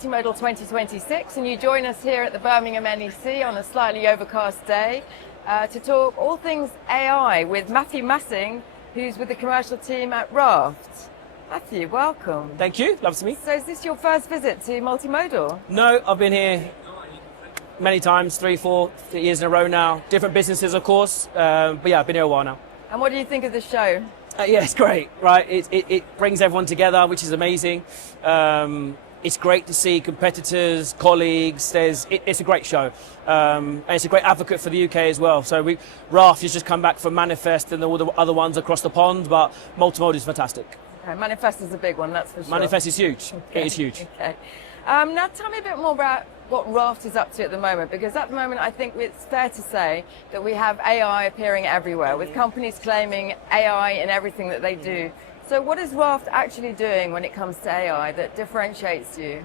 Multimodal 2026, and you join us here at the Birmingham NEC on a slightly overcast day to talk all things AI with Matthew Massing, who's with the commercial team at Raft. Matthew, welcome. Thank you, love to meet. So is this your first visit to Multimodal? No, I've been here many times, 3-4 years in a row now. Different businesses, of course, but yeah, I've been here a while now. And what do you think of the show? Yeah, it's great, right? It brings everyone together, which is amazing. It's great to see competitors, colleagues. It's a great show, and it's a great advocate for the UK as well. So Raft has just come back from Manifest and all the other ones across the pond, but Multimodal is fantastic. Okay, Manifest is a big one, that's for sure. Manifest is huge. Okay. It is huge. Okay. Now tell me a bit more about what Raft is up to at the moment, because at the moment I think it's fair to say that we have AI appearing everywhere, with companies claiming AI in everything that they do. So what is Raft actually doing when it comes to AI that differentiates you?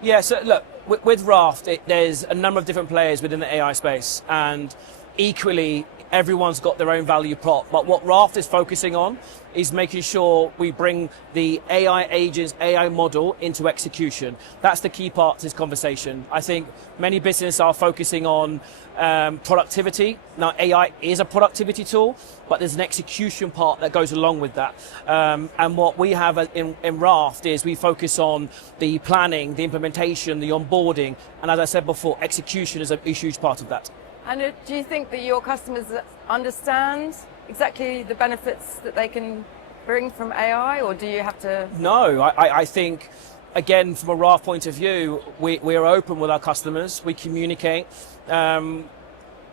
Yeah, so look, with Raft, there's a number of different players within the AI space, and equally, everyone's got their own value prop. But what Raft is focusing on is making sure we bring the AI agents, AI model into execution. That's the key part to this conversation. I think many businesses are focusing on productivity. Now, AI is a productivity tool, but there's an execution part that goes along with that. And what we have in Raft is we focus on the planning, the implementation, the onboarding, and as I said before, execution is a huge part of that. And do you think that your customers understand exactly the benefits that they can bring from AI, or do you have to? No, I think, again, from a Raft point of view, we are open with our customers, we communicate,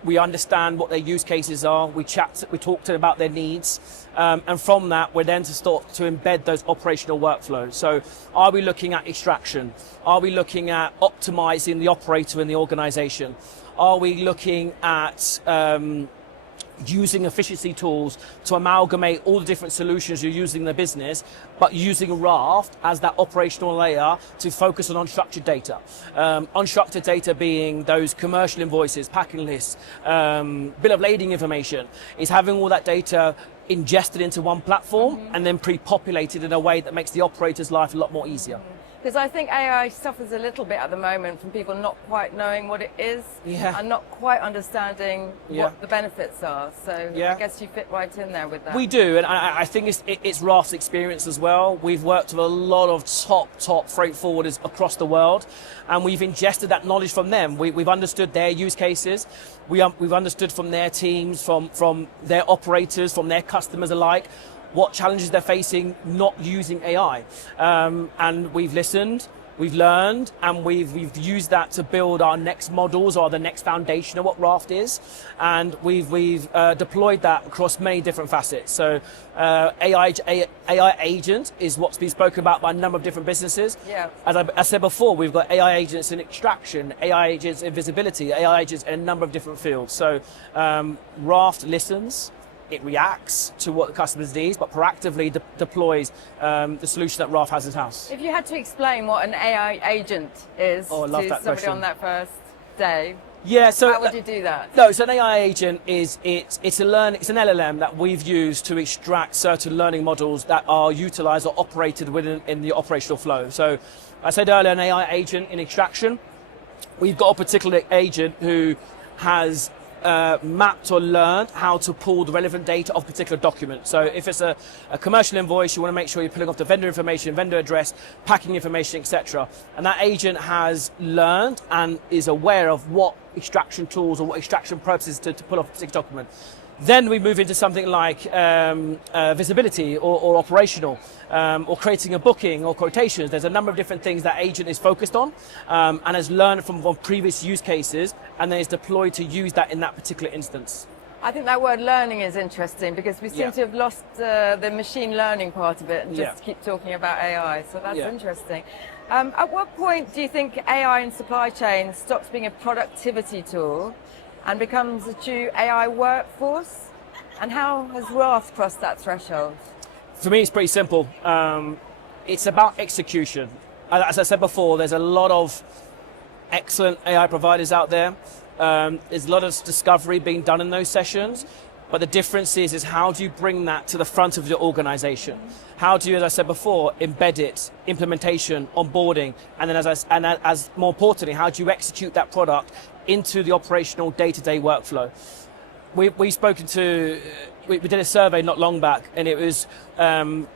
we understand what their use cases are, we talk to them about their needs, and from that we're then to start to embed those operational workflows. So are we looking at extraction? Are we looking at optimizing the operator in the organization? Are we looking at using efficiency tools to amalgamate all the different solutions you're using in the business, but using Raft as that operational layer to focus on unstructured data? Unstructured data being those commercial invoices, packing lists, bill of lading information, is having all that data ingested into one platform and then pre-populated in a way that makes the operator's life a lot more easier. Because I think AI suffers a little bit at the moment from people not quite knowing what it is and not quite understanding what the benefits are. So I guess you fit right in there with that. We do, and I think it's Raft's experience as well. We've worked with a lot of top freight forwarders across the world, and we've ingested that knowledge from them. We've understood their use cases. We've understood from their teams, from their operators, from their customers alike, what challenges they're facing not using AI. And we've listened, we've learned, and we've used that to build our next models or the next foundation of what Raft is. And we've deployed that across many different facets. So AI agent is what's been spoken about by a number of different businesses. Yeah. As I said before, we've got AI agents in extraction, AI agents in visibility, AI agents in a number of different fields. So Raft listens, it reacts to what the customer's needs, but proactively deploys the solution that Raft has in-house. If you had to explain what an AI agent is to somebody on that first day, how would you do that? No, so an AI agent it's an LLM that we've used to extract certain learning models that are utilized or operated in the operational flow. So I said earlier, an AI agent in extraction. We've got a particular agent who has mapped or learned how to pull the relevant data of a particular document. So if it's a commercial invoice, you want to make sure you're pulling off the vendor information, vendor address, packing information, etc. And that agent has learned and is aware of what extraction tools or what extraction purposes to pull off a particular document. Then we move into something like visibility or operational, or creating a booking or quotations. There's a number of different things that agent is focused on and has learned from previous use cases, and then is deployed to use that in that particular instance. I think that word learning is interesting, because we seem to have lost the machine learning part of it and just keep talking about AI. So that's interesting. At what point do you think AI in supply chain stops being a productivity tool and becomes a true AI workforce? And how has Raft crossed that threshold? For me, it's pretty simple. It's about execution. As I said before, there's a lot of excellent AI providers out there. There's a lot of discovery being done in those sessions, But the difference is how do you bring that to the front of your organization? How do you, as I said before, embed it, implementation, onboarding, and then as more importantly, how do you execute that product into the operational day-to-day workflow? We did a survey not long back, and it was 9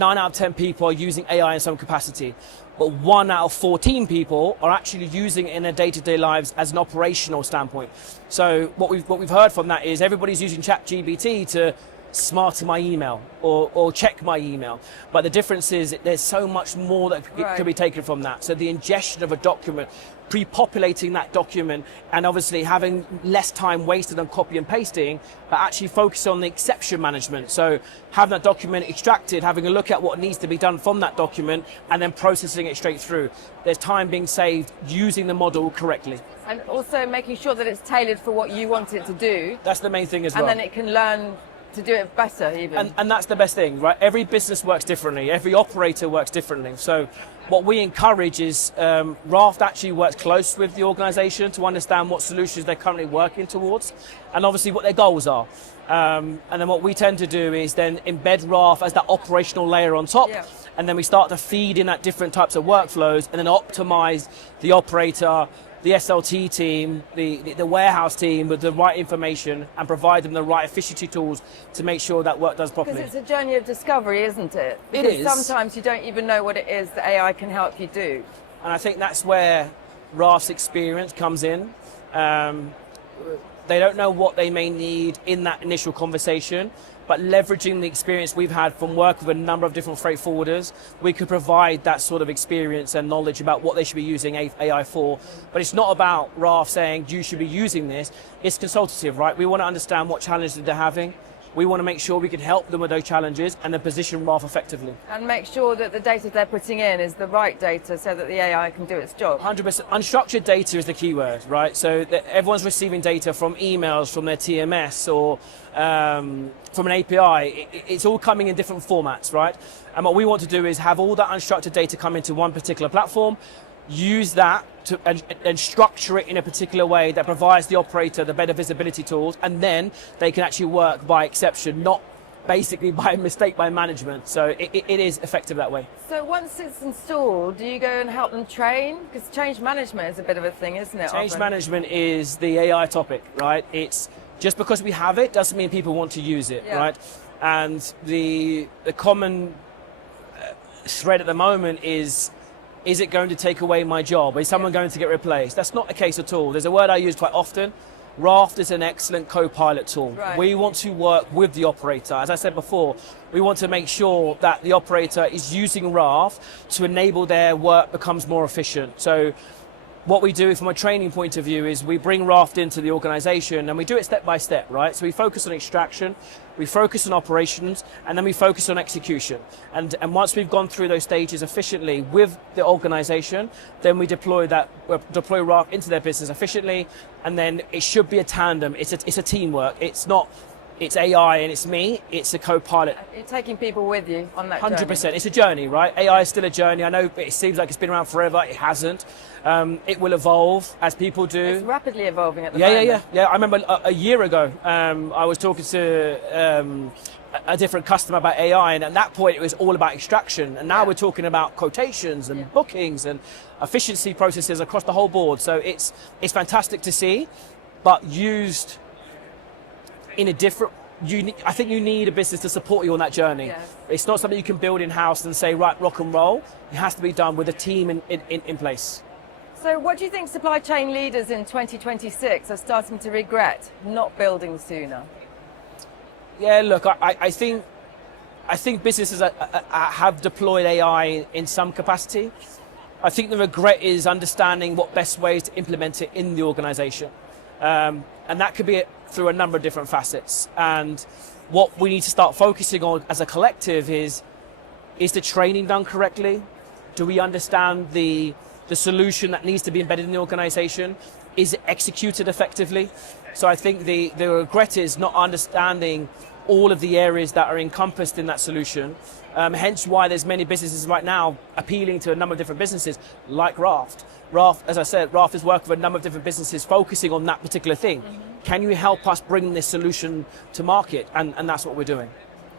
out of 10 people are using AI in some capacity, but 1 out of 14 people are actually using it in their day-to-day lives as an operational standpoint. So what we've heard from that is everybody's using ChatGPT to smarter my email or check my email, but the difference is there's so much more that could be taken from that. So the ingestion of a document, pre-populating that document, and obviously having less time wasted on copy and pasting, but actually focus on the exception management. So having that document extracted, having a look at what needs to be done from that document, and then processing it straight through. There's time being saved using the model correctly. And also making sure that it's tailored for what you want it to do. That's the main thing as well. And then it can learn to do it better even. And that's the best thing, right? Every business works differently. Every operator works differently. So what we encourage is Raft actually works close with the organization to understand what solutions they're currently working towards and obviously what their goals are. And then what we tend to do is then embed Raft as that operational layer on top. Yeah. And then we start to feed in at different types of workflows and then optimize the operator, the SLT team, the warehouse team with the right information and provide them the right efficiency tools to make sure that work does properly. Because it's a journey of discovery, isn't it? It is. Sometimes you don't even know what it is that AI can help you do. And I think that's where Raft's experience comes in. They don't know what they may need in that initial conversation, but leveraging the experience we've had from work with a number of different freight forwarders, we could provide that sort of experience and knowledge about what they should be using AI for. But it's not about Raft saying you should be using this. It's consultative, right? We want to understand what challenges they're having. We want to make sure we can help them with those challenges and then position Raft effectively. And make sure that the data they're putting in is the right data so that the AI can do its job. 100%. Unstructured data is the key word, right? So that everyone's receiving data from emails, from their TMS or from an API. It's all coming in different formats, right? And what we want to do is have all that unstructured data come into one particular platform, use that and structure it in a particular way that provides the operator the better visibility tools, and then they can actually work by exception, not basically by mistake by management. So it is effective that way. So once it's installed, do you go and help them train? Because change management is a bit of a thing, isn't it? Change management is the AI topic, right? It's just because we have it doesn't mean people want to use it, right? And the common thread at the moment is it going to take away my job? Is someone going to get replaced? That's not the case at all. There's a word I use quite often. Raft is an excellent co-pilot tool. Right. We want to work with the operator. As I said before, we want to make sure that the operator is using Raft to enable their work becomes more efficient. So what we do from a training point of view is we bring Raft into the organization and we do it step by step, right? So we focus on extraction, we focus on operations, and then we focus on execution. And once we've gone through those stages efficiently with the organization, then we deploy Raft into their business efficiently, and then it should be a tandem. It's a teamwork. It's AI and it's me, it's a co-pilot. You're taking people with you on that 100%. journey. It's a journey, right? AI is still a journey. I know it seems like it's been around forever. It hasn't. It will evolve as people do. It's rapidly evolving at the moment. Yeah. I remember a year ago, I was talking to a different customer about AI, and at that point it was all about extraction. And now we're talking about quotations and bookings and efficiency processes across the whole board. So it's fantastic to see, but used in a different, I think you need a business to support you on that journey. Yes. It's not something you can build in-house and say, right, rock and roll. It has to be done with a team in place. So what do you think supply chain leaders in 2026 are starting to regret not building sooner? Yeah, look, I think businesses have deployed AI in some capacity. I think the regret is understanding what best ways to implement it in the organization. And that could be through a number of different facets. And what we need to start focusing on as a collective is the training done correctly? Do we understand the solution that needs to be embedded in the organization? Is it executed effectively? So I think the regret is not understanding all of the areas that are encompassed in that solution. Hence why there's many businesses right now appealing to a number of different businesses like Raft. Raft, as I said, Raft is working with a number of different businesses focusing on that particular thing. Can you help us bring this solution to market? And that's what we're doing.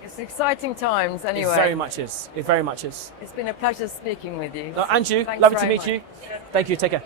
It's exciting times anyway. It very much is. It very much is. It's been a pleasure speaking with you. And you, Thanks lovely to very meet much. you. Thank you, take care.